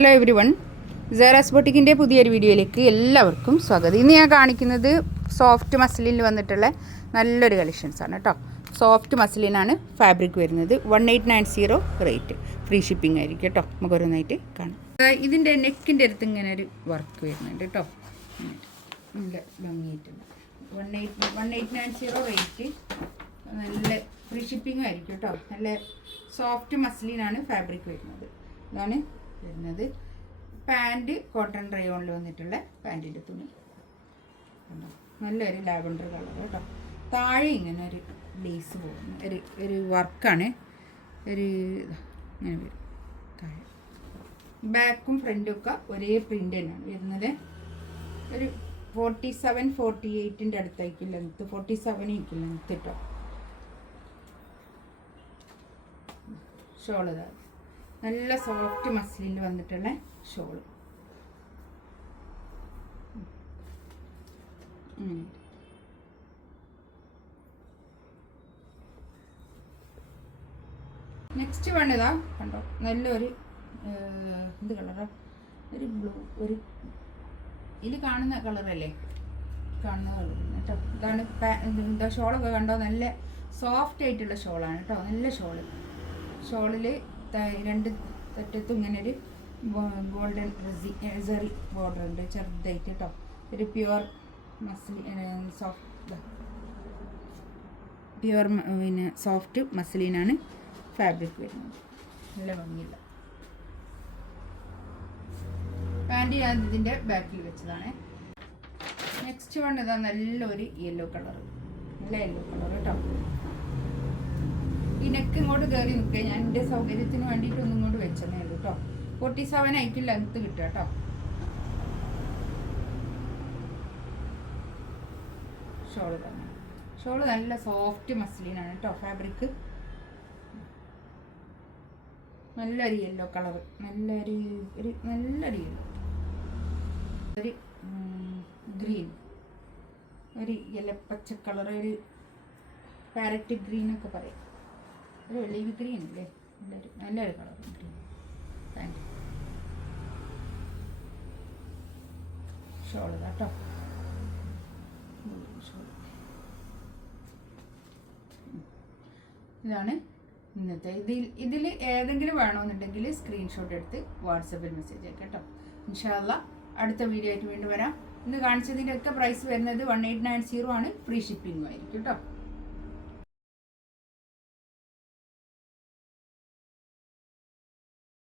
Hello every one, സേറാസ് ബൊട്ടിക്കിൻ്റെ പുതിയൊരു വീഡിയോയിലേക്ക് എല്ലാവർക്കും സ്വാഗതം. ഇന്ന് ഞാൻ കാണിക്കുന്നത് സോഫ്റ്റ് മസ്ലിനിൽ വന്നിട്ടുള്ള നല്ലൊരു കളക്ഷൻസാണ് കേട്ടോ. സോഫ്റ്റ് മസ്ലിനാണ് ഫാബ്രിക് വരുന്നത്. 1890 റേറ്റ്, ഫ്രീ ഷിപ്പിംഗ് ആയിരിക്കും കേട്ടോ. നമുക്ക് ഓരോന്നായിട്ട് കാണാം. ഇതിൻ്റെ നെക്കിൻ്റെ അടുത്ത് ഇങ്ങനെ ഒരു വർക്ക് വരുന്നുണ്ട് കേട്ടോ. നല്ല ഭംഗിയായിട്ടുണ്ട്. 1890 റേറ്റ്, നല്ല ഫ്രീ ഷിപ്പിംഗ് ആയിരിക്കും കേട്ടോ. നല്ല സോഫ്റ്റ് മസ്ലിനാണ് ഫാബ്രിക് വരുന്നത്. ഇതാണ് വരുന്നത്. പാൻറ് കോട്ടൺ റയോണിൽ വന്നിട്ടുള്ള പാൻറ്റിൻ്റെ തുണി, നല്ലൊരു ലാവൻഡർ കളർ കേട്ടോ. താഴെ ഇങ്ങനെ ഒരു ലേസ് പോകുന്നു, ഒരു വർക്കാണ്. ഒരു ഇങ്ങനെ വരും താഴെ. ബാക്കും ഫ്രണ്ടും ഒക്കെ ഒരേ പ്രിൻ്റ് തന്നെയാണ് വരുന്നത്. ഒരു 47-48 അടുത്തായിരിക്കും ലെങ്ത്ത്, 47 ആയിരിക്കും ലെങ്ത്ത് കേട്ടോ. ഷോൾ ഇതാണ്, നല്ല സോഫ്റ്റ് മസ്ലിനിൽ വന്നിട്ടുള്ള ഷോള്. നെക്സ്റ്റ് വേണ്ടതാ കണ്ടോ, നല്ലൊരു എന്ത് കളറാ, ഒരു ബ്ലൂ, ഒരു ഇത് കാണുന്ന കളറല്ലേ, കാണുന്ന കളർ കേട്ടോ. ഇതാണ് എന്താ ഷോളൊക്കെ കണ്ടോ, നല്ല സോഫ്റ്റ് ആയിട്ടുള്ള ഷോളാണ് കേട്ടോ. നല്ല ഷോളിൽ രണ്ട് തെറ്റത്തും ഇങ്ങനെ ഒരു ഗോൾഡൻ സെറി ബോർഡർ ഉണ്ട് ചെറുതായിട്ട് കേട്ടോ. ഒരു പ്യുവർ സോഫ്റ്റ് മസ്ലിനാണ് ഫാബ്രിക് വരുന്നത്. നല്ല ഭംഗിയില്ല. പാൻറ് ഞാൻ ഇതിൻ്റെ ബാക്കിൽ വെച്ചതാണ്. നെക്സ്റ്റ് വൺ ഇതാ, നല്ലൊരു യെല്ലോ കളർ, നല്ല യെല്ലോ കളർ കേട്ടോ. ഈ നെക്ക് ഇങ്ങോട്ട് കയറി നിൽക്കുക, ഞാൻ എൻ്റെ സൗകര്യത്തിന് വേണ്ടിയിട്ട് ഒന്നും ഇങ്ങോട്ട് വെച്ചതേ ഉള്ളൂ കേട്ടോ. 47 ആയിരിക്കും ലെങ്ത്ത് കിട്ടുക കേട്ടോ. ഷോള് നല്ല സോഫ്റ്റ് മസ്ലിനാണ് കേട്ടോ ഫാബ്രിക്. നല്ലൊരു യെല്ലോ കളർ, നല്ലൊരു യെല്ലോ, ഒരു ഗ്രീൻ, ഒരു പച്ച കളർ, ഒരു പാരറ്റ് ഗ്രീൻ ഒക്കെ പറയും, ഒരു ഒലിവ് ഗ്രീൻ അല്ലേ, നല്ലൊരു കളർ ഗ്രീൻ പാൻറ്. ഷോള് കേട്ടോ, ഇതാണ് ഇന്നത്തെ. ഇതിൽ ഏതെങ്കിലും വേണമെന്നുണ്ടെങ്കിൽ സ്ക്രീൻഷോട്ട് എടുത്ത് വാട്സപ്പിൽ മെസ്സേജ് അയക്കാം കേട്ടോ. ഇൻഷാ അല്ലാഹ് അടുത്ത വീഡിയോ ആയിട്ട് വീണ്ടും വരാം. ഇന്ന് കാണിച്ചതിൻ്റെ ഒക്കെ പ്രൈസ് വരുന്നത് 1890 ആണ്, ഫ്രീ ഷിപ്പിംഗും ആയിരിക്കും കേട്ടോ.